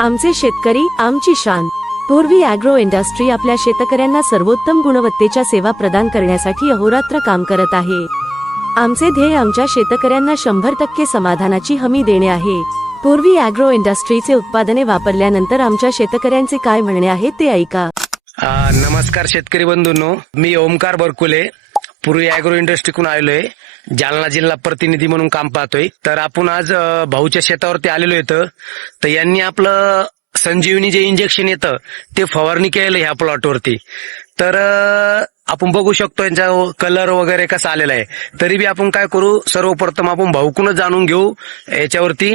आमचे शेतकरी आमची शान. पूर्वी अॅग्रो इंडस्ट्री आपल्या शेतकऱ्यांना सर्वोत्तम गुणवत्तेच्या सेवा प्रदान करण्यासाठी अहोरात्र काम करत आहे. आमचे ध्येय आमच्या शेतकऱ्यांना शंभर टक्के समाधानाची हमी देणे आहे. पूर्वी अॅग्रो इंडस्ट्रीचे उत्पादने वापरल्यानंतर आमच्या शेतकऱ्यांचे काय म्हणणे आहे ते ऐका. नमस्कार शेतकरी बंधूंनो मी ओमकार बरकुले. पूर्वी अॅग्रो इंडस्ट्रीकडून आलोय जालना जिल्हा प्रतिनिधी म्हणून काम पाहतोय. तर आपण आज भाऊच्या शेतावरती आलेलो येतं तर यांनी आपलं संजीवनी जे इंजेक्शन येतं ते फवारणी केलेलं ह्या प्लॉटवरती तर आपण बघू शकतो यांचा कलर वगैरे कसा आलेला आहे. तरी बी आपण काय करू सर्वप्रथम आपण भाऊकूनच जाणून घेऊ याच्यावरती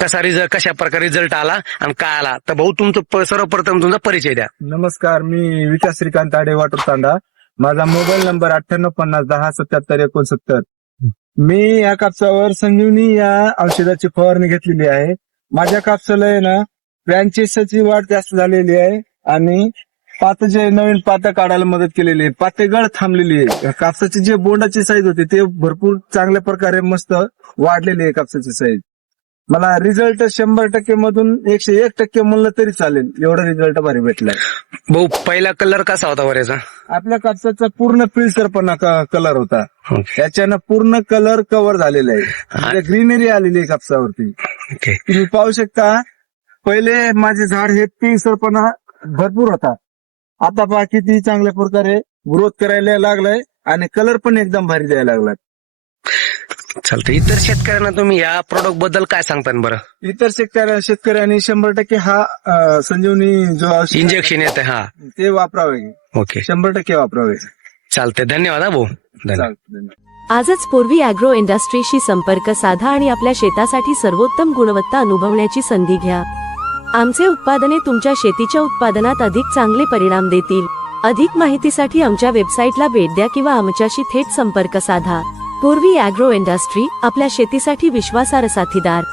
कसा रिझल्ट कशा प्रकारे रिझल्ट आला आणि काय आला. तर भाऊ तुमचं सर्वप्रथम तुमचा परिचय द्या. नमस्कार मी विकास श्रीकांत आडे वाटर तांडा. माझा मोबाईल नंबर अठ्ठ्याण्णव पन्नास दहा सत्याहत्तर एकोणसत्तर. मी या कापसावर संजीवनी या औषधाची फवारणी घेतलेली आहे. माझ्या कापसाला आहे ना ब्रँचेसची वाढ जास्त झालेली आहे आणि पात जे नवीन पातं काढायला मदत केलेली आहे. पाते गळ थांबलेली आहे. कापसाची जे बोंडाची साईज होती ते भरपूर चांगल्या प्रकारे मस्त वाढलेली आहे कापसाची साईज मला रिझल्ट शंभर टक्के मधून एकशे एक टक्के म्हणलं तरी चालेल. एवढा रिझल्ट भारी भेटलाय. भाऊ पहिला कलर कसा होता बरं याचा? आपल्या कापसाचा पूर्ण पिळसरपणा कलर होता. त्याच्यानं पूर्ण कलर कव्हर झालेला आहे. ग्रीनरी आलेली आहे कापसावरती. ओके तुम्ही पाहू शकता पहिले माझे झाड हे पिळसरपणा भरपूर होता. आता पहा किती चांगल्या प्रकारे ग्रोथ करायला लागलाय आणि कलर पण एकदम भारी द्यायला लागलाय. चालतं इतर शेतकऱ्यांना तुम्ही या प्रोडक्टबद्दल काय सांगता बरं? इतर शेतकऱ्या शेतकऱ्यांनी शंभर टक्के हा अं, संजीवनी जो औषध आहे, इंजेक्शन येतं हा. ते वापरावे. ओके. शंभर टक्के वापरावे. चालतंय. धन्यवाद हा भाऊ. धन्यवाद. चालतं धन्यवाद. आजच पूर्वी अॅग्रो इंडस्ट्रीशी संपर्क साधा आणि आपल्या शेतासाठी सर्वोत्तम गुणवत्ता अनुभवण्याची संधी घ्या. आमचे उत्पादने तुमच्या शेतीच्या उत्पादनात अधिक चांगले परिणाम देतील. अधिक माहितीसाठी आमच्या वेबसाईटला भेट द्या किंवा आमच्याशी थेट संपर्क साधा. पूर्वी अॅग्रो इंडस्ट्री आपल्या शेतीसाठी विश्वासार्ह साथीदार.